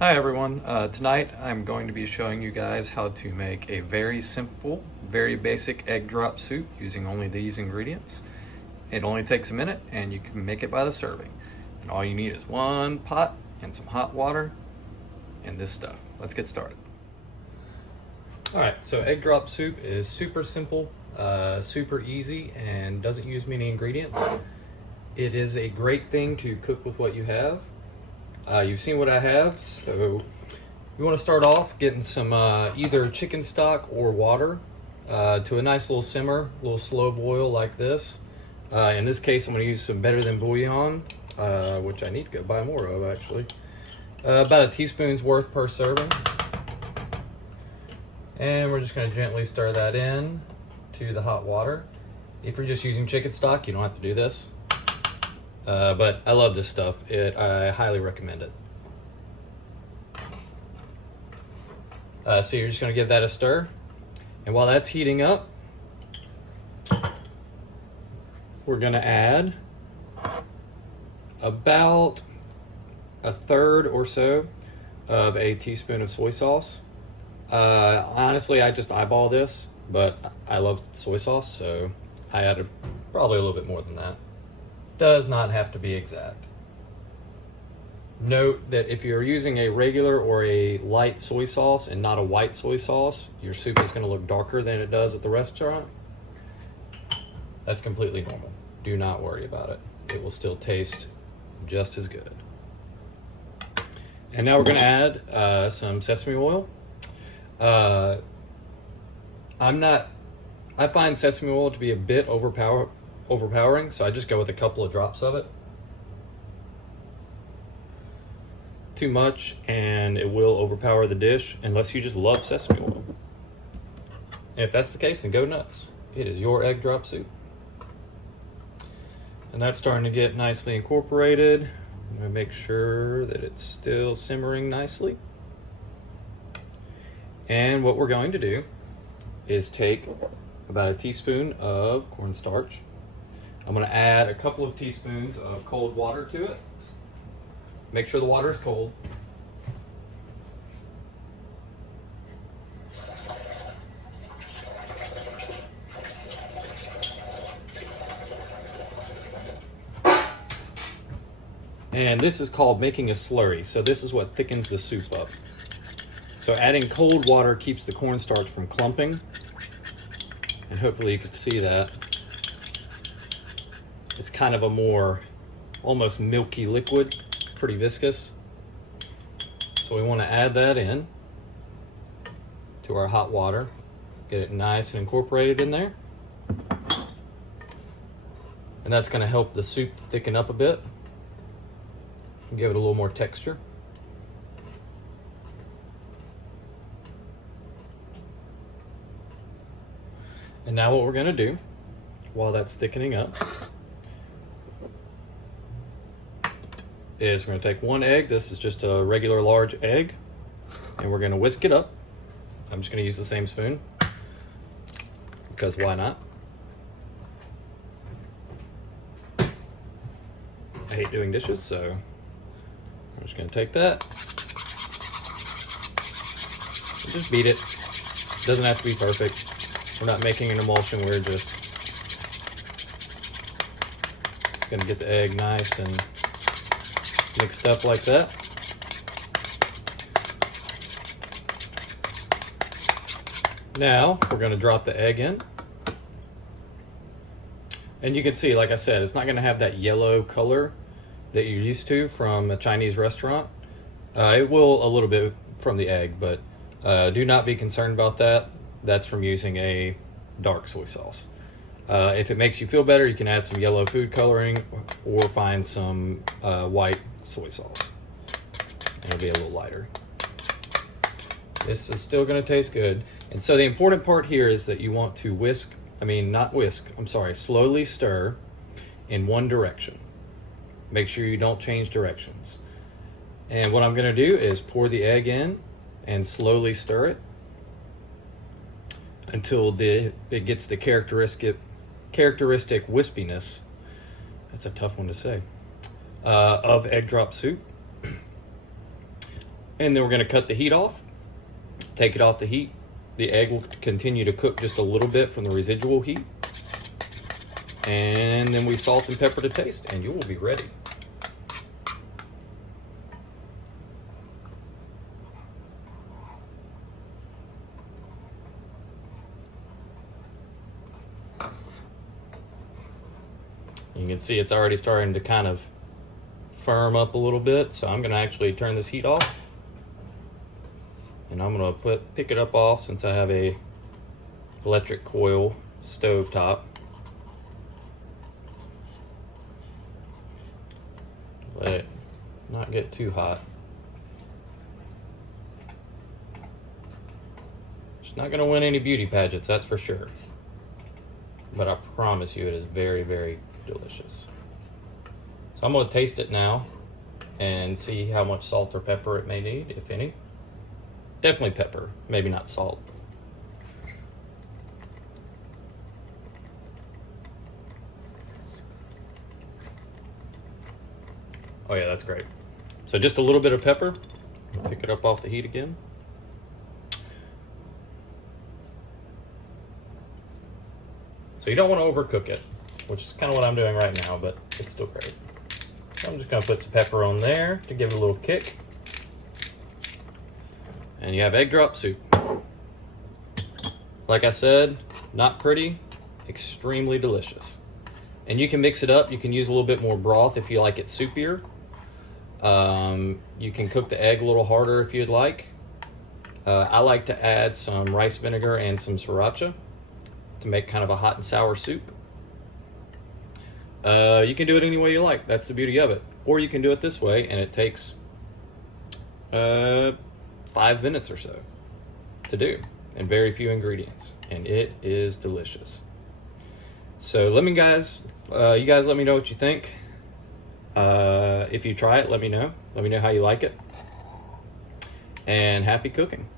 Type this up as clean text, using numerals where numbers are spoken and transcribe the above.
Hi everyone. Tonight I'm going to be showing you guys how to make a very simple, very basic egg drop soup using only these ingredients. It only takes a minute and you can make it by the serving. And all you need is one pot and some hot water and this stuff. Let's get started. Alright, so egg drop soup is super simple, super easy, and doesn't use many ingredients. It is a great thing to cook with what you have. You've seen what I have, so you want to start off getting some either chicken stock or water to a nice little simmer, a little slow boil like this. In this case, I'm going to use some Better Than Bouillon, which I need to go buy more of actually. About a teaspoon's worth per serving. And we're just going to gently stir that in to the hot water. If you're just using chicken stock, you don't have to do this. But I love this stuff. I highly recommend it. So you're just going to give that a stir. And while that's heating up, we're going to add about a third or so of a teaspoon of soy sauce. Honestly, I just eyeball this, but I love soy sauce, so I added probably a little bit more than that. Does not have to be exact. Note that if you're using a regular or a light soy sauce and not a white soy sauce, your soup is going to look darker than it does at the restaurant. That's completely normal. Do not worry about it. It will still taste just as good. And now we're going to add some sesame oil. I find sesame oil to be a bit overpowering, so I just go with a couple of drops of it. Too much and it will overpower the dish unless you just love sesame oil. And if that's the case, then go nuts. It is your egg drop soup. And that's starting to get nicely incorporated. I'm going to make sure that it's still simmering nicely. And what we're going to do is take about a teaspoon of cornstarch. I'm going to add a couple of teaspoons of cold water to it. Make sure the water is cold. And this is called making a slurry. So this is what thickens the soup up. So adding cold water keeps the cornstarch from clumping. And hopefully you can see that. It's kind of a more almost milky liquid, pretty viscous. So we want to add that in to our hot water, get it nice and incorporated in there. And that's going to help the soup thicken up a bit and give it a little more texture. And now what we're going to do while that's thickening up is we're going to take one egg. This is just a regular large egg, and we're going to whisk it up. I'm just going to use the same spoon because why not? I hate doing dishes, so I'm just going to take that and just beat it. Doesn't have to be perfect. We're not making an emulsion, we're just going to get the egg nice and mixed up like that. Now we're going to drop the egg in. And you can see, like I said, it's not going to have that yellow color that you're used to from a Chinese restaurant. It will a little bit from the egg, but do not be concerned about that. That's from using a dark soy sauce. If it makes you feel better, you can add some yellow food coloring or find some white soy sauce. And it'll be a little lighter. This is still going to taste good. And so the important part here is that you want to slowly stir in one direction. Make sure you don't change directions. And what I'm going to do is pour the egg in and slowly stir it until it gets the characteristic wispiness. That's a tough one to say. Of egg drop soup. And then we're going to cut the heat off, take it off the heat. The egg will continue to cook just a little bit from the residual heat. And then we salt and pepper to taste, and you will be ready. You can see it's already starting to kind of firm up a little bit, so I'm going to actually turn this heat off. And I'm going to pick it up off since I have a electric coil stove top. Let it not get too hot. It's not going to win any beauty pageants, that's for sure. But I promise you it is very, very delicious. So I'm going to taste it now and see how much salt or pepper it may need, if any. Definitely pepper, maybe not salt. Oh yeah, that's great. So just a little bit of pepper. Pick it up off the heat again. So you don't want to overcook it, which is kind of what I'm doing right now, but it's still great. So I'm just going to put some pepper on there to give it a little kick. And you have egg drop soup. Like I said, not pretty, extremely delicious. And you can mix it up. You can use a little bit more broth if you like it soupier. You can cook the egg a little harder if you'd like. I like to add some rice vinegar and some sriracha to make kind of a hot and sour soup. You can do it any way you like. That's the beauty of it. Or you can do it this way, and it takes 5 minutes or so to do, and very few ingredients, and it is delicious. So you guys let me know what you think. If you try it, let me know how you like it, and happy cooking.